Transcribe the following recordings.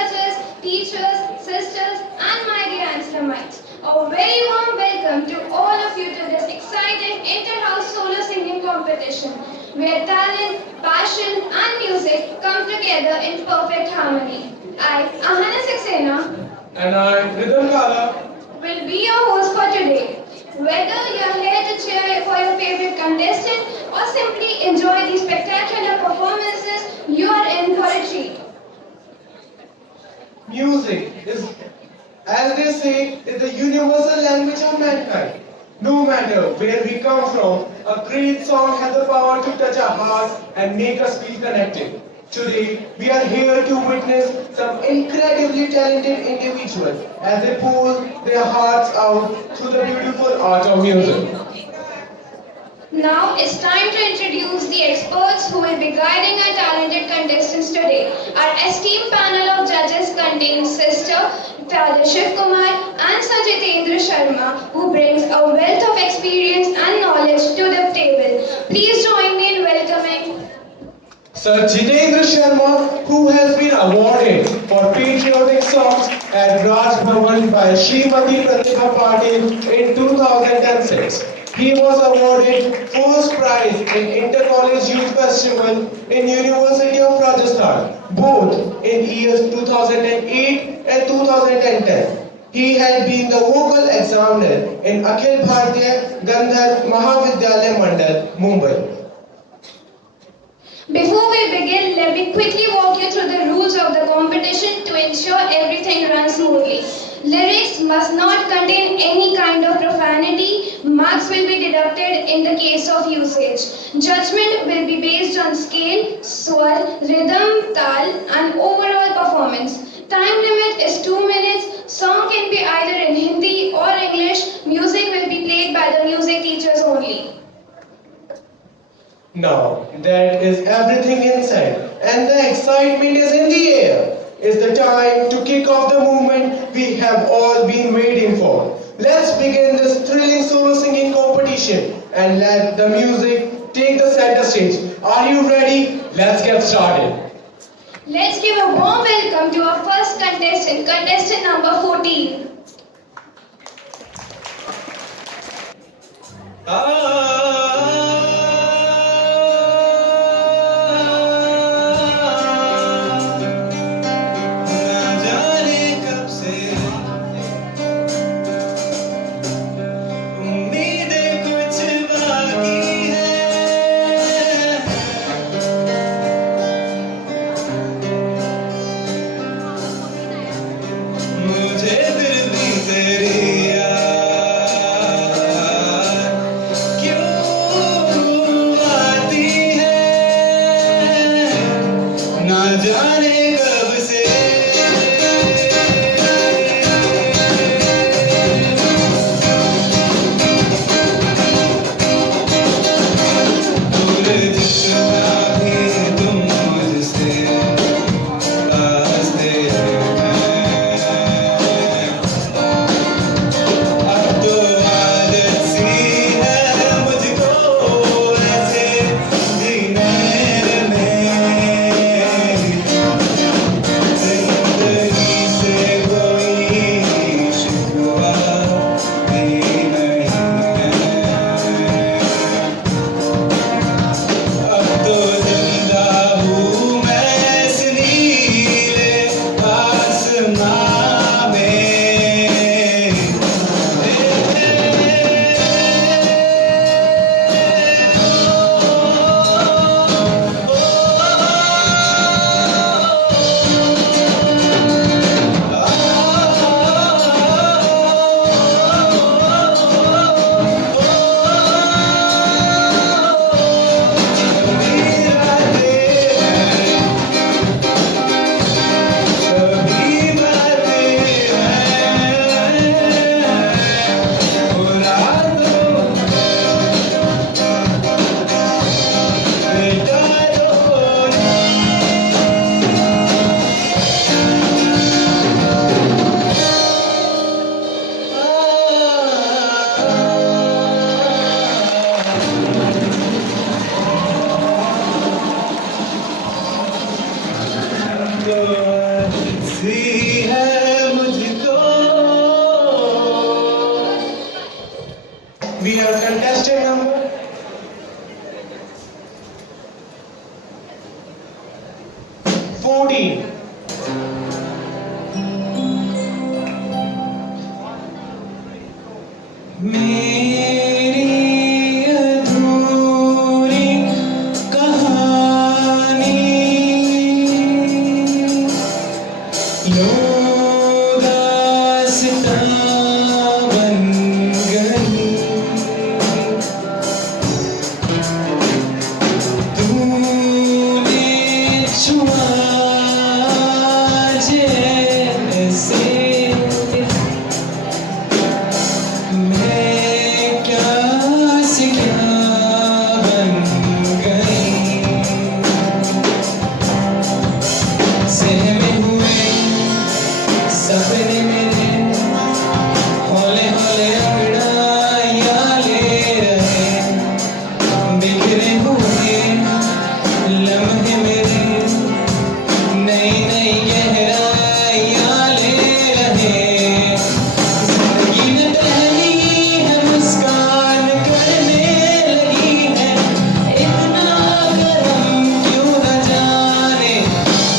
judges, teachers, sisters, and my dear Amstermites. A very warm welcome to all of you to this exciting inter-house solo singing competition where talent, passion, and music come together in perfect harmony. I, Ahana Saxena, And I'm Rhythm Kala. will be your host for today. Whether you're here to cheer for your favorite contestant or simply enjoy these spectacular performances, you are in for a treat. Music is, as they say, is the universal language of mankind. No matter where we come from, a great song has the power to touch our hearts and make us feel connected. Today, we are here to witness some incredibly talented individuals as they pour their hearts out through the beautiful art of music. Now it's time to introduce the experts who will be guiding our talented contestants today. Our esteemed panel of judges contains Sister Father Shiv Kumar and Sir Jitendra Sharma, who brings a wealth of experience and knowledge to the table. Please join me in welcoming Sir Jitendra Sharma, who has been awarded for patriotic songs at Raj Bhavan by Srimati Pratibha Patil in 2006. He was awarded first prize in Inter-College Youth Festival in University of Rajasthan, both in years 2008 and 2010. He had been the vocal examiner in Akhil Bharatiya Gandharv Mahavidyalaya Mandal, Mumbai. Before we begin, let me quickly walk you through the rules of the competition to ensure everything runs smoothly. Lyrics must not contain any kind of profanity. Marks will be deducted in the case of usage. Judgment will be based on scale, swar, rhythm, tal, and overall performance. Time limit is 2 minutes. Song can be either in Hindi or English. Music will be played by the music teachers only. Now that is everything inside and the excitement is in the air. It's the time to kick off the movement we have all been waiting for. Let's begin this thrilling solo singing competition and let the music take the center stage. Are you ready? Let's get started. Let's give a warm welcome to our first contestant, contestant number 14. भी है मुझको। We have contestant number 14. मेरी अधूरी कहानी लो दास्तां बन गई। तूने छुआ जैसे मैं क्या से क्या बन गई। सहमे हुए सपने मेरे हौले हौले अंगड़ाइयाँ ले रहे। बिखरे हुए लम्हे मेरे नई नई गहराइयाँ ले रहे। जिंदगी में पहली है मुस्कान करने लगी है। इतना करम क्यों न जाने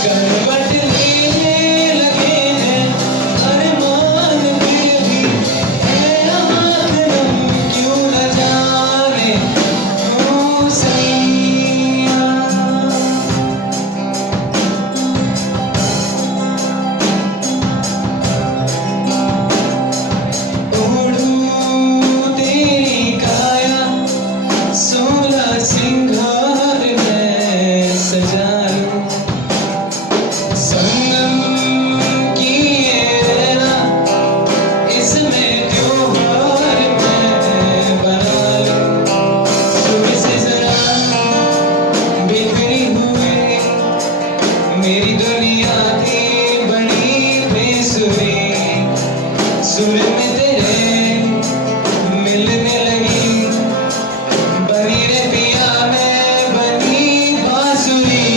करवट लेने लगे हैं। अरमान फिर भी है आखरम क्यों न जाने ओ सैया। ओढ़ूं तेरी काया 16 सिंगार मैं सजा लूं। संगम किए रहना इसमें त्योहार मैं बना लूं। सुबह से जरा बिखरी हुई मेरी दुनिया थी बड़ी बेसुरी। सुर में तेरे मिलने लगी बनी रे पिया मैं बनी बांसुरी।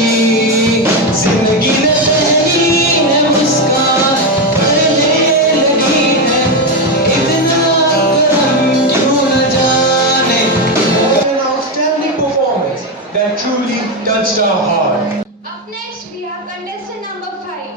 जिंदगी में पहली है मुस्कान करने लगी है। इतना करम क्यों न जाने। An outstanding performance that truly touched our heart. Up next, we have contestant number 5.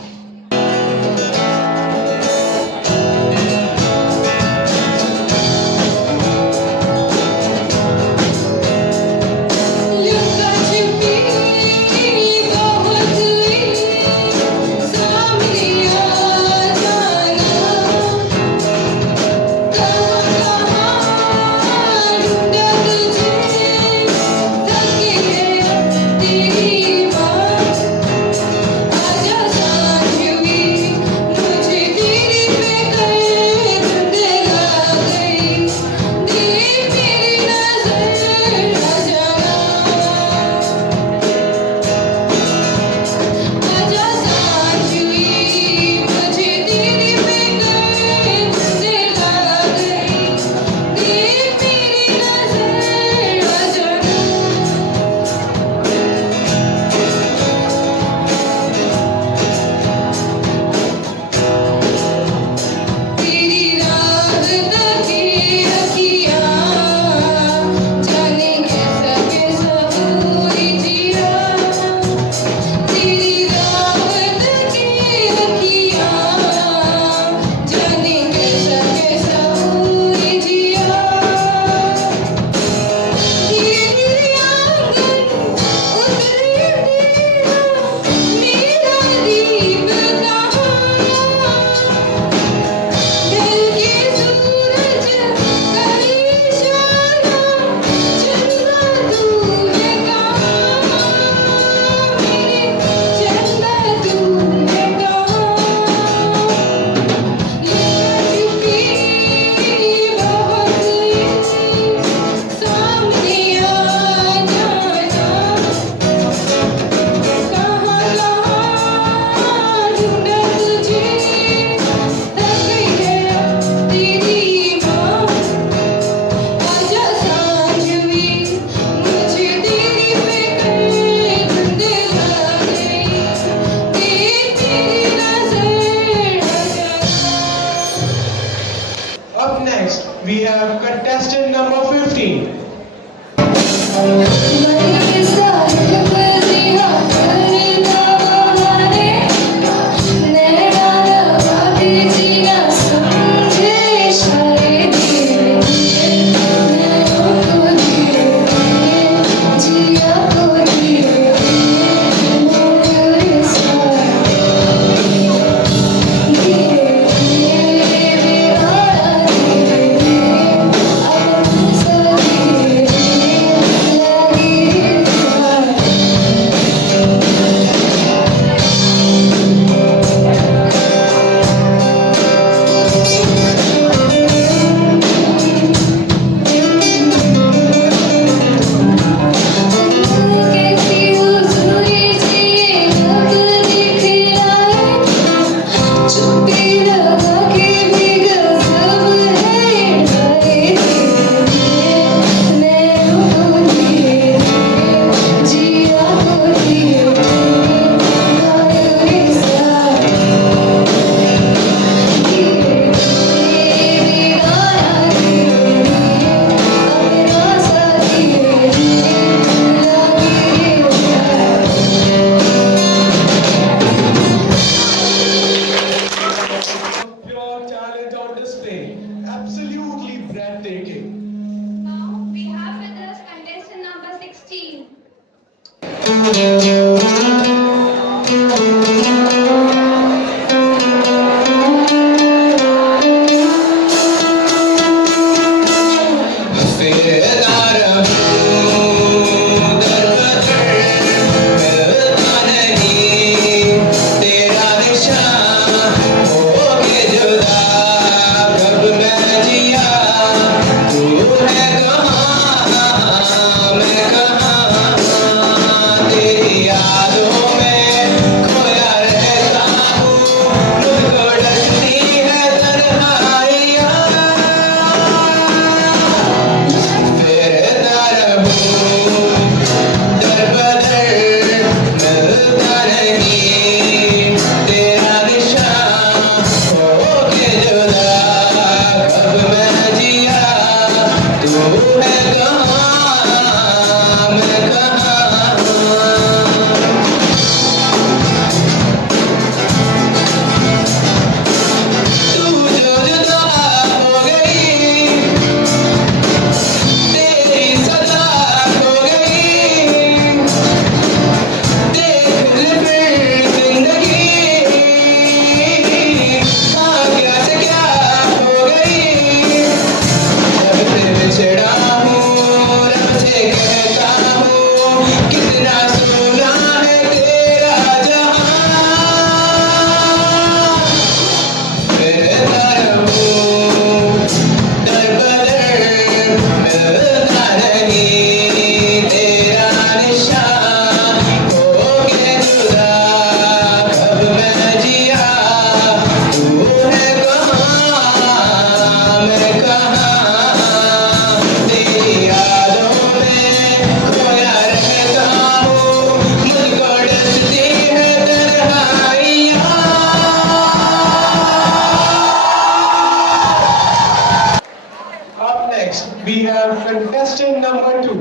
Up next, we have contestant number 2.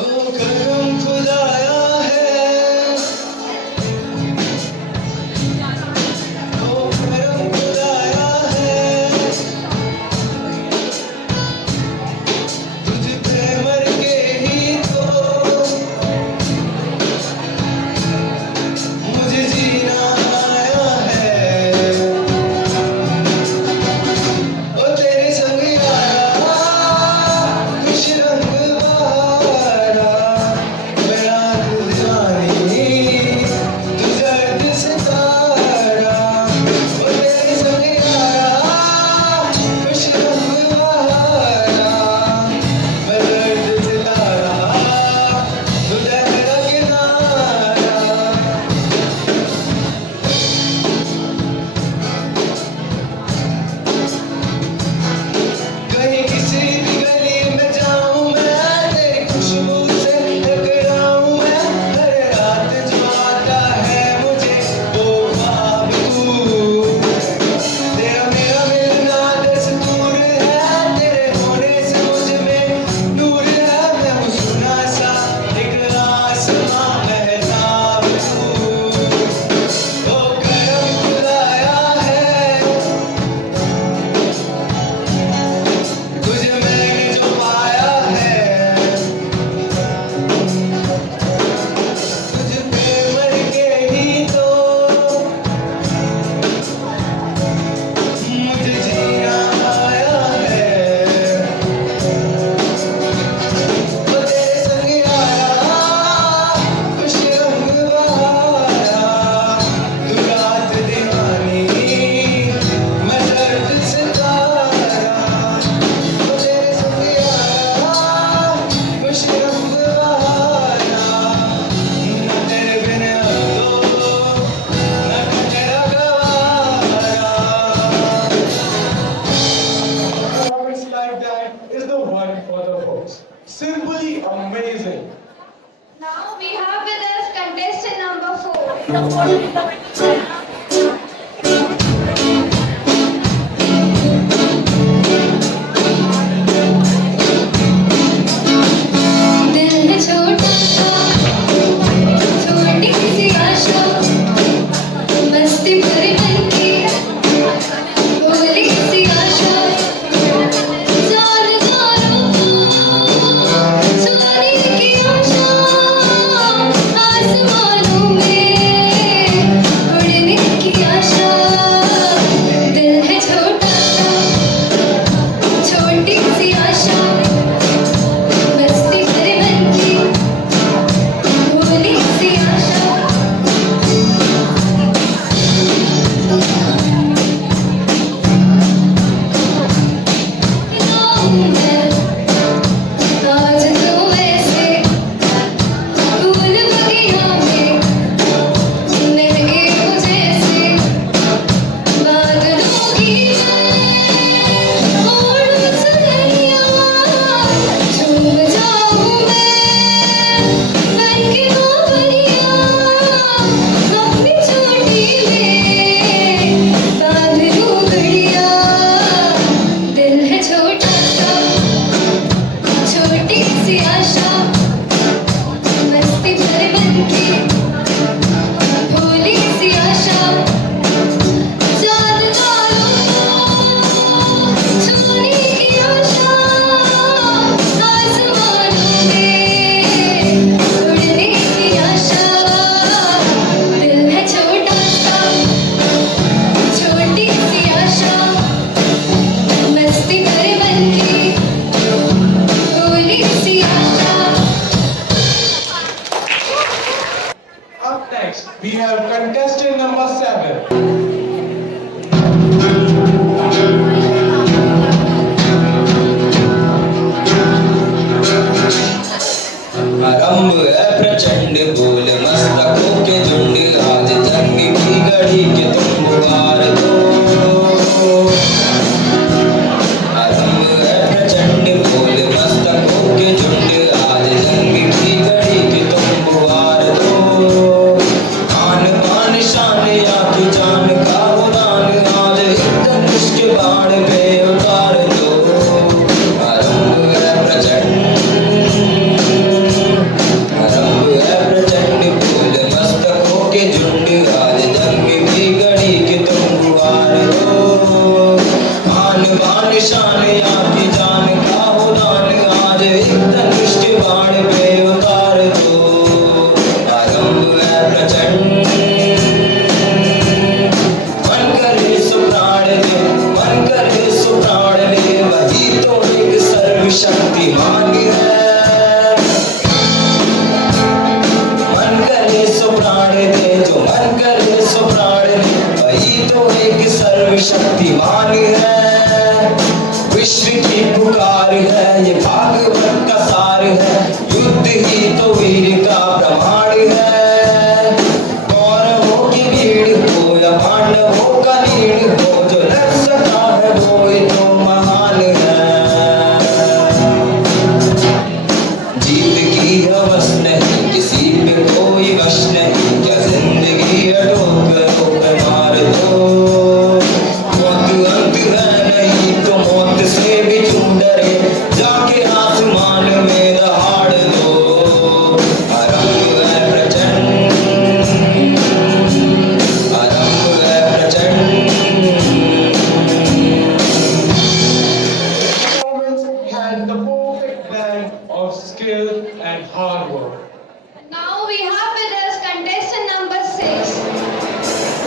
ओ करम खुदाया है, ओ करम खुदाया है, तुझ पे मर के ही तो मुझे जीना आया है। ओ तेरे संग यारा खुश रंग बहारा, मेरा दिल दीवानी तू दर्द सितारा। ओ तेरे संग यारा खुश रंग बहारा, मैं दर्द सितारा तू दर्द किनारा। कहीं किसी भी गली में जाऊं मैं, तेरी खुशबू से टकराऊं मैं, हर रात जो आता है मुझे वो ख्वाब तू। तेरा मेरा मिलना दस्तूर है, तेरे होने से मुझ में नूर है, मैं हूँ सुना सा एक आसमां महताब तू। ओ करम खुदाया है, तुझे मैंने जो पाया है, तुझ पे मर के ही तो मुझे जीना आया है। ओ तेरे संग यारा खुश रंग बहारा, तू रात दीवानी मैं दर्द सितारा। ओ तेरे संग यारा खुश रंग बहारा, ना तेरे बिन अब तो ना तेरा गवारा। Performance like that is the one for the books. Simply amazing. Now we have with us contestant number 4. दिल है छोटा सा, छोटी सी आशा, मस्ती भरे मन की आन बान शान आपकी जान का हो दान आज एक धनुष्ट बाण पे उतार दो आरंभ है प्रचंड मन करे सो प्राण ले मन करे सो प्राण ले वही तो एक सर्वशक्तिमान है मन करे सो प्राण दे जो मन करे सो प्राण दे वही तो एक सर्वशक्तिमान है विश्व की पुकार है ये भागवत का सार है युद्ध ही तो वीर का प्रमाण है कौरवों की भीड़ हो या पांडवों का नीड़ हो जो लड़ सका है वो ही तो महान है जीत की हवस नहीं किसी पे कोई वश नहीं क्या जिंदगी है ठोकर मार दो मौत अंत है नहीं तो मौत से भी तुम डरे जाके आसमान में दहाड़ दो आरंभ है प्रचंड आरंभ है प्रचंड Performance had the perfect blend of skill and hard work. Now we have with us contestant number 6.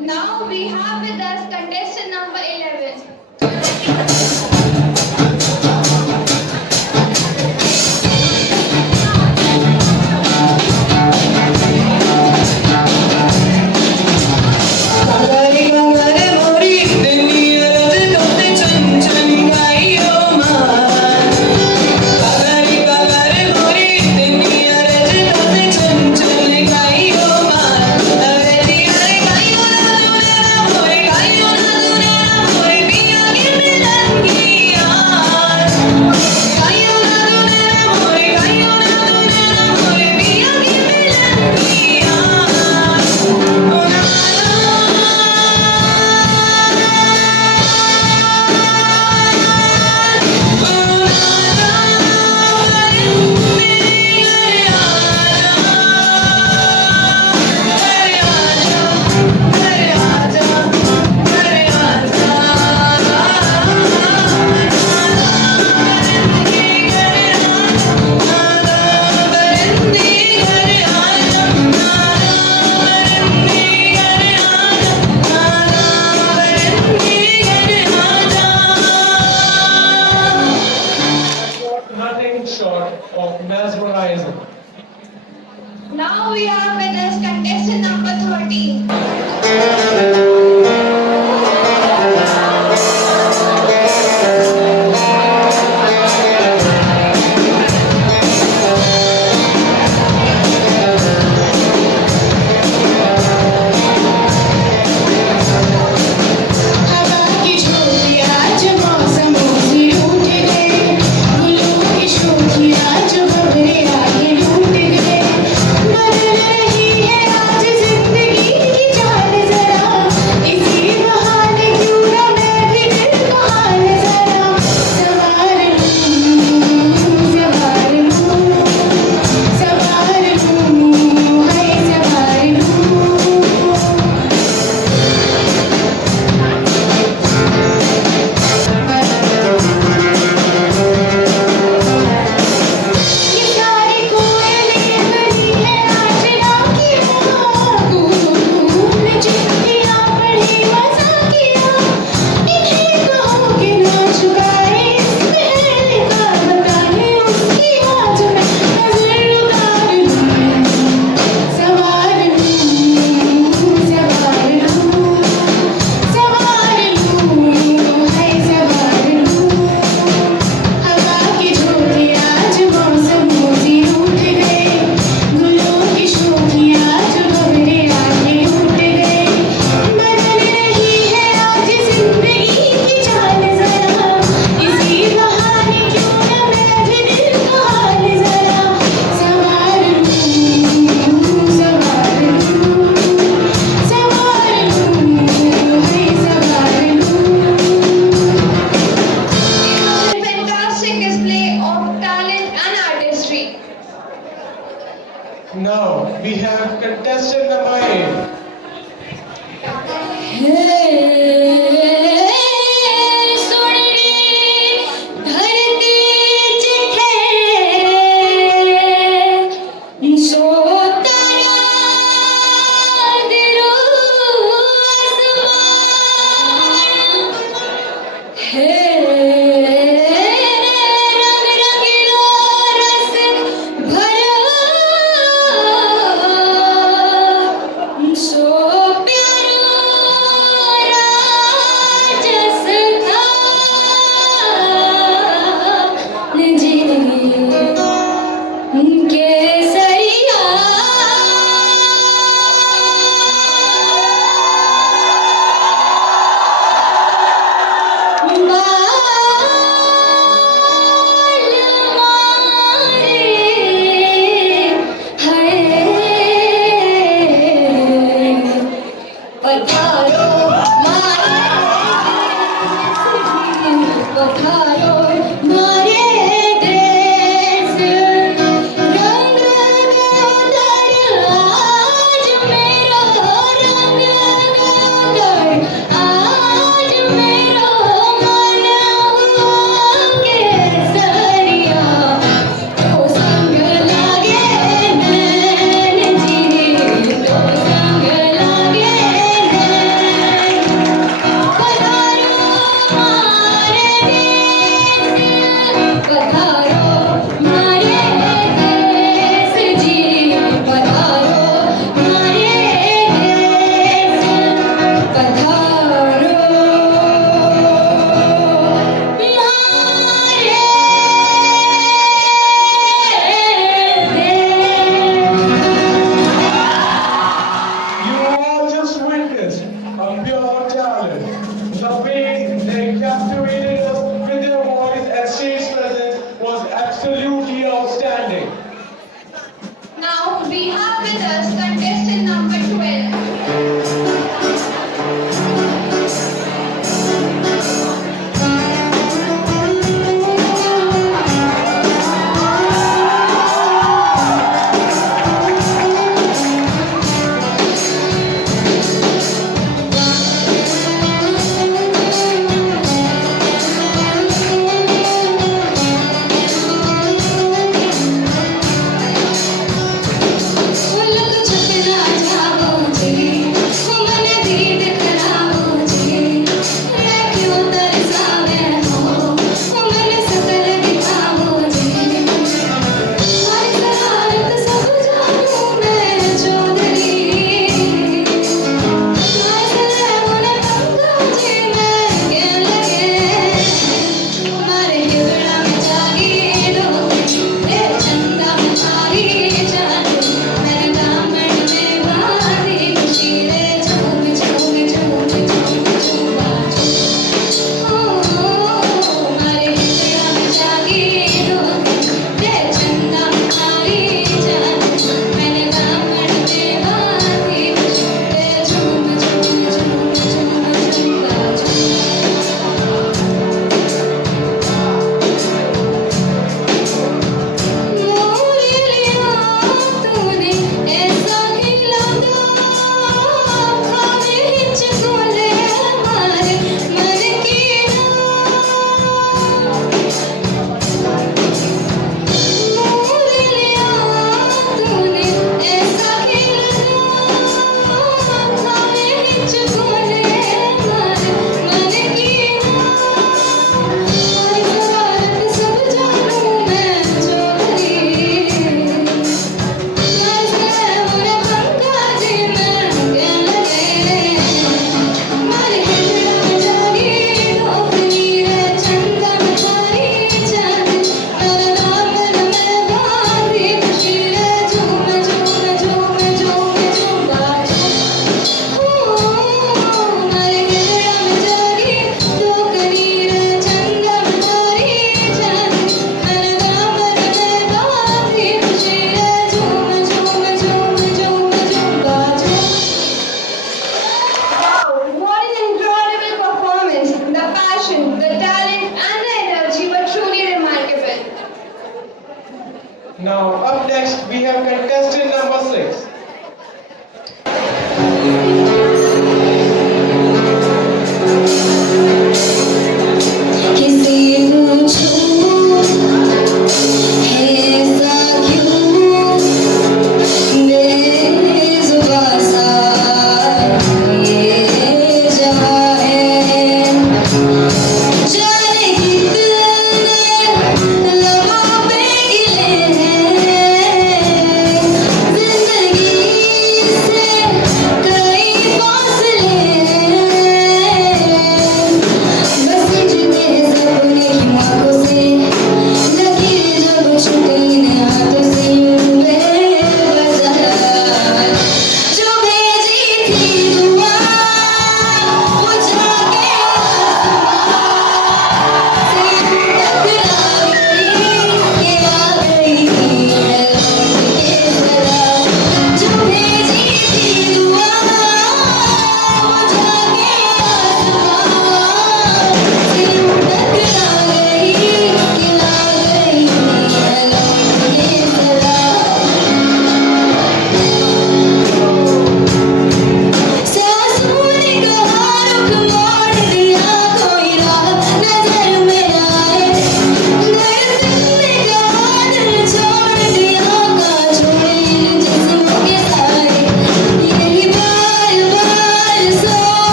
Now we have with us contestant number 11. गंगारी गंगारे मोरी दुनिया रज तोते चंचल गाइयो मान गंगारी गंगारे मोरी दुनिया रज तोते चंचल गाइयो मान अरे दिया रे गाइयो ना मोरे गाइयो ना मोरे पिया के मिलन की यार गाइयो ना मोरे गाइयो ना मोरे पिया के मिलन की यार ओ ना Nothing short of mesmerizing. Now we have with us contestant number 13. Now we have contestant number 8. You all just witnessed a pure talent. The way they captivated us with their voice and stage presence was absolutely outstanding. Now we have with us contestant number 12. फूल को छुपना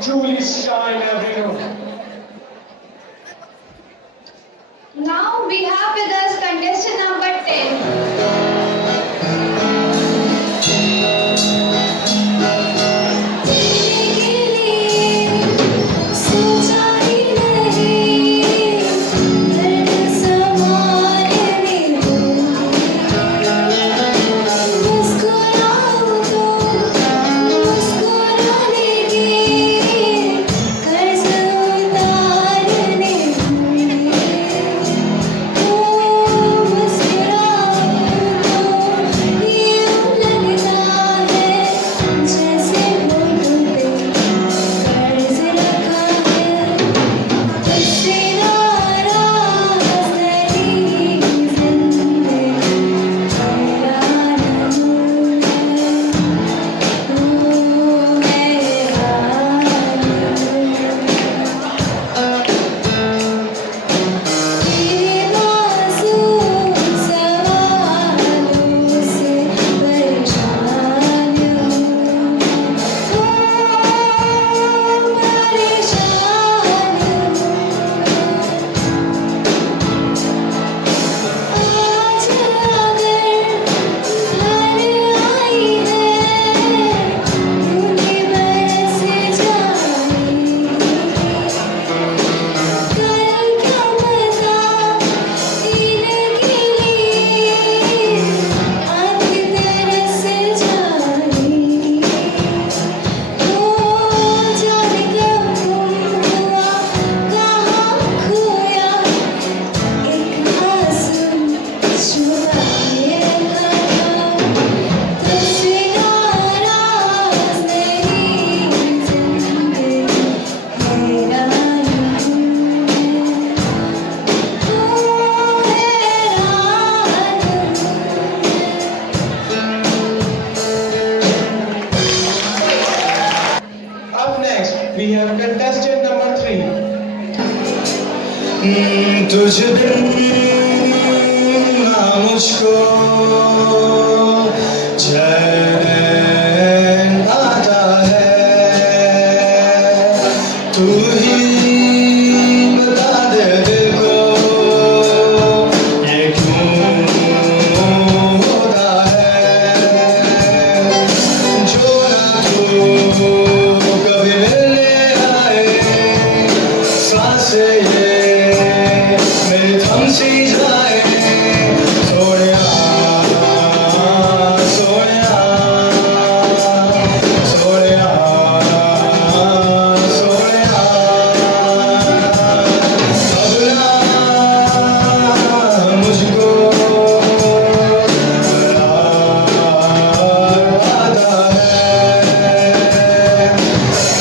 truly shine every note. Now we have with us contestant number 10. तेरे लिए सोचा ही नहीं दर्द संभालने मुस्कुराऊं तो मुस्कुराने के कर्ज उतारने We have contestant number 3. तुझ बिन ना मुझको चैन आता है तू ही बता दे दिल को ये क्यों होता है जो ना तू कभी मिलने आए सांसें ये मेरी थम सी जाए सोनिया सोनिया सोनिया सोनिया अब ना मुझको आता है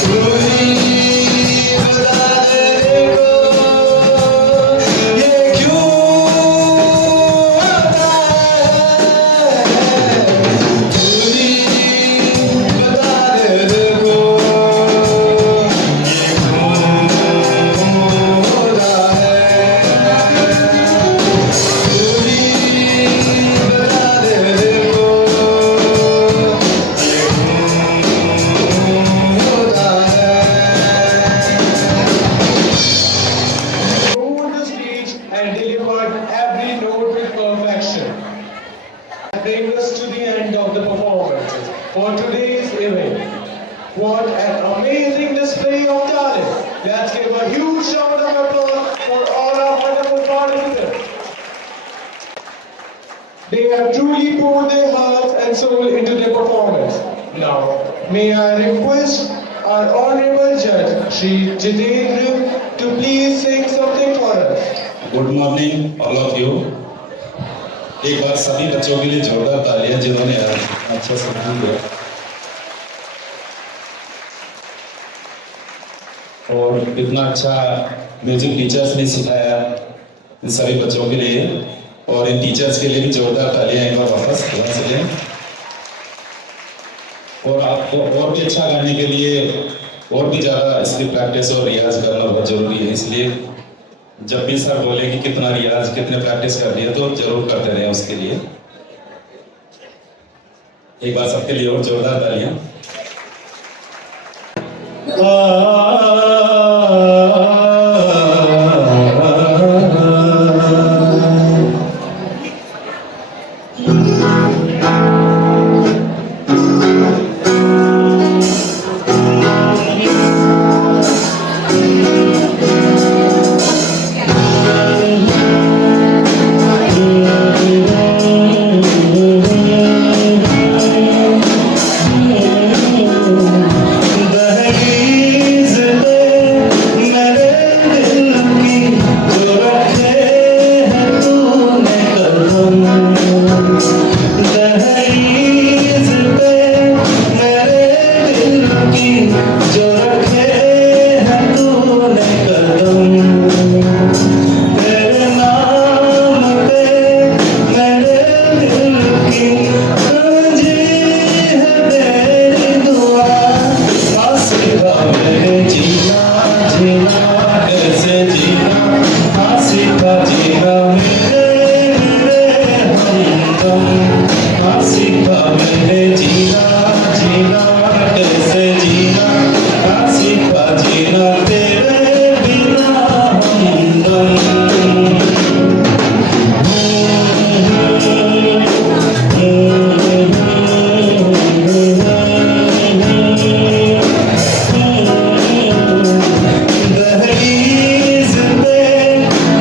तू ही बता दे दिल को ये क्यों आता है तू ही बता दे दिल को ये क्यों होता है तू ही बता दे दिल को ये क्यों होता है Rode the stage and delivered every note with perfection. That brings us to the end of the performances for today's event. What an amazing display of talent! Let's give a huge round of applause for all our wonderful participants. They have truly poured their hearts and soul into their performance. Now, may I request our honorable judge, Shri Jitendra, to please sing something for us. Good morning all of you. एक बार सभी बच्चों के लिए जोरदार तालियां जिन्होंने अच्छा संगीत दिया और इतना अच्छा म्यूजिक टीचर्स ने सिखाया इन सभी बच्चों के लिए और इन टीचर्स के लिए भी जोरदार तालियां एक बार वापस दोबारा से लें। और आपको और भी अच्छा गाने के लिए और भी ज़्यादा इसकी प्रैक्टिस और रियाज करना बहुत ज़रूरी है, इसलिए जब भी सर बोले कि कितना रियाज कितने प्रैक्टिस कर लिए तो जरूर करते रहे उसके लिए। एक बार सबके लिए और जोरदार तालियां। दहलीज पे मेरे दिल की जो रखे हैं तूने कदम, दहलीज पे मेरे दिल की जो रखे हैं तूने कदम, तेरे नाम पे मेरे दिल की गूंजी है तेरी दुआ, आसिफा मैंने जीना जीना कैसे जीना, आसिफा जीना मेरे हमदम, आसिफा मैंने जीना जीना कैसे जीना, आसिफा जीना तेरे बिना हमदम। दहलीज पे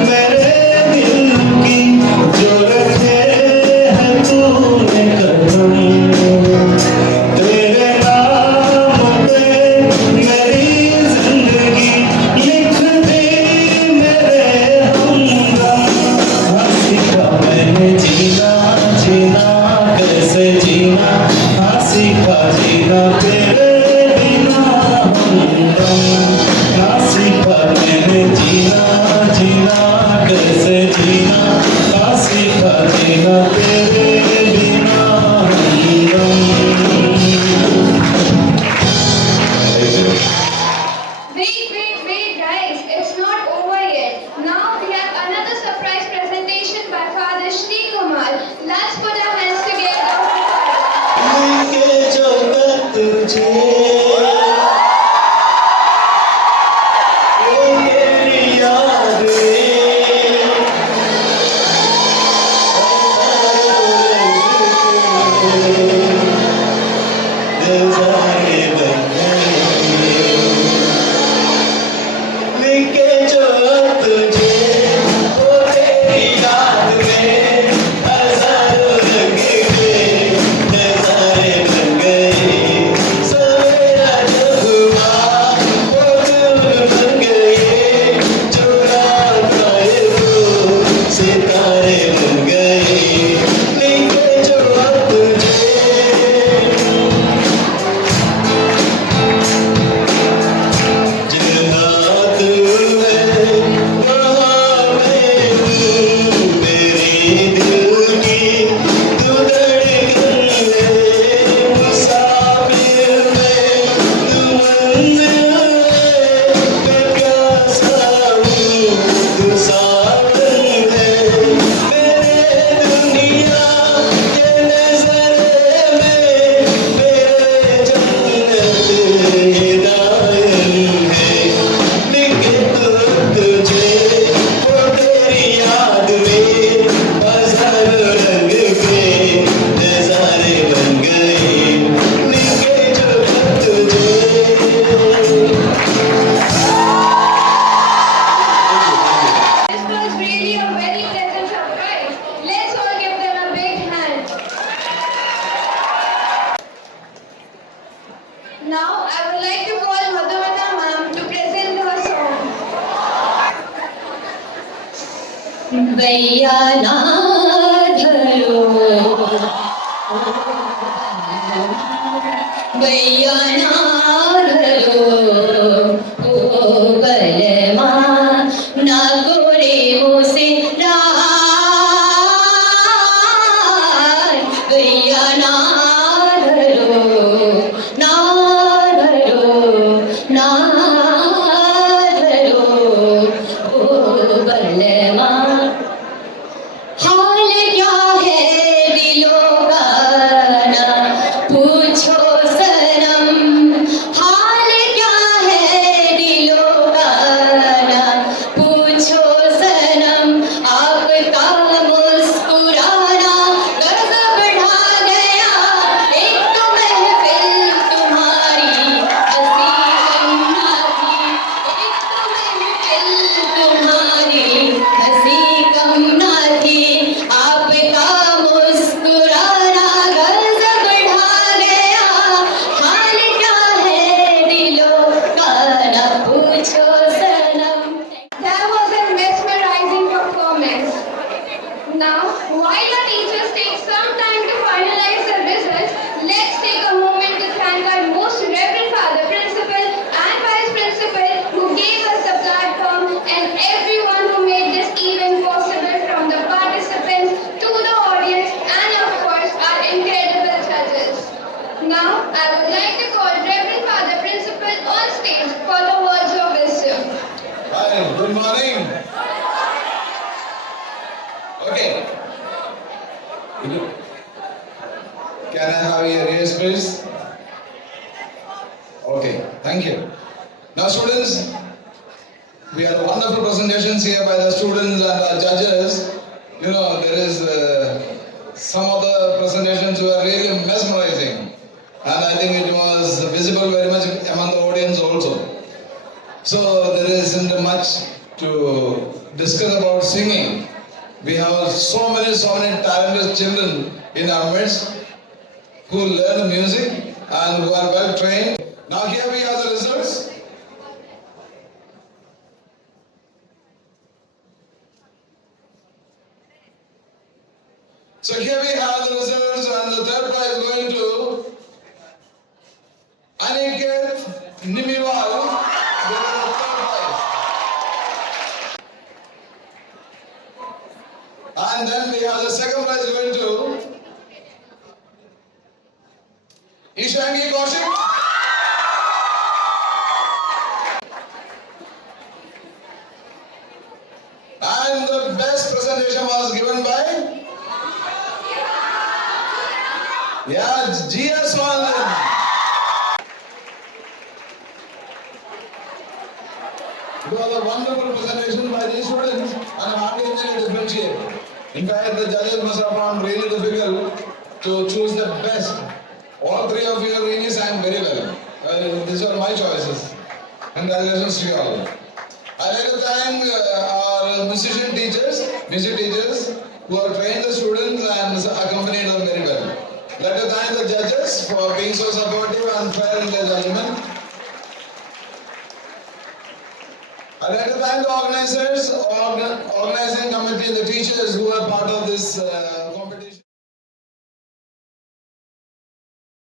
मेरे दिल की जो रखे हैं तूने कदम, तेरे नाम पे मेरी जिंदगी लिख दी मेरे हमदम, आसिफा मैंने जीना जीना कैसे जीना, आसिफा जीना तेरे बिना हमदम, आसिफा मैंने जीना जीना कैसे जीना, आसिफा जीना तेरे बिना हमदम। Wait, guys, it's not over yet. Now we have another surprise presentation by Father Shri Kumar. Let's put our hands together. लेके जो तुझे वो तेरी याद नज़ारे बन गए, लेके जो तुझे वो तेरी याद में हज़ारों रंग के नज़ारे बन गए, सवेरा जो हुआ वो दिल बन गए, जो रात आए वो सितारे बन गए, लेके जो तुझे जहाँ तू है वहाँ मैं हूँ, मेरे दिल की तू धड़कन है, मुसाफिर मैं तू मंजिल है, मैं प्यासा हूँ तू सावन है, मेरे दुनिया के नज़ारे में मेरे जन्नत ये दायम है, लेके तुझे वो तेरी याद में हज़ारों रंग के नज़ारे बन गए, लेके जो तुझे। This was really a very pleasant surprise. Let's all give them a big hand. Now I would like to call Madhumata ma'am to present her song. भैया ना धरो, भैया ना धरो, ओ बलमा ना गोरे मुझसे राय, भैया ना धरो, ना धरो, ना धरो, ओ बलमा। हाल क्या है दिलों का ना पूछो सनम, हाल क्या would like to call Reverend Father Principal on stage for the words of wisdom. Hi, good morning. Okay. Can I have your ears, please? Okay, thank you. Now, students, we had wonderful presentations here by the students and the judges. You know, there is some of the presentations were really mesmerizing, and I think it was visible very much among the audience also. So there isn't much to discuss about singing. We have so many talented children in our midst who learn music and who are well trained. Now here we have the results. So here we have the results, and the third prize going to Aniket Nimiwal. They were the third prize. And then we have the second prize going to Ishangi Kaushik. And the best presentation was given by G.S. Swanand. It was a wonderful presentation by these students, and hardly anything to differentiate. In fact, the judges must have found really difficult to choose the best. All three of you really sang very well. These are my choices. Congratulations to you all. I'd like to thank our music teachers who have trained the students and accompanied them very well. I'd like to thank the judges for being so supportive and fair in their judgment. I'd like to thank the organizers, organizing committee, the teachers who are part of this